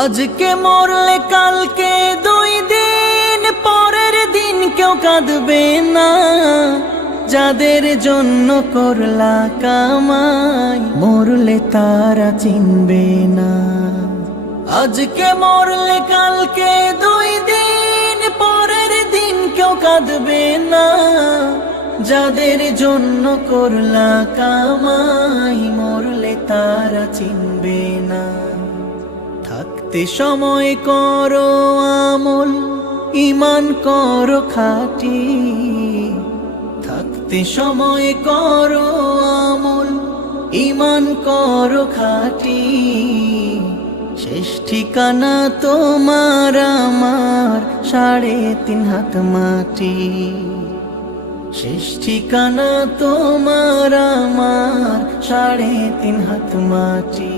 আজকে মরলে কালকে 2 দিন পরের দিন কেউ কাঁদবে না। যাদের জন্য করলা কামাই মরলে তারা চিনবে না। আজকে মরলে কালকে 2 দিন পরের দিন কেউ কাঁদবে না। যাদের জন্য করলা কামাই মরলে তারা চিনবে না। থাকতে সময় করো আমল, ঈমান করো খাঁটি। থাকতে সময় করো আমল, ঈমান করো খাঁটি। শেষ ঠিকানা তোমার আমার 3.5 হাত মাটি। শেষ ঠিকানা তোমার আমার 3.5 হাত মাটি।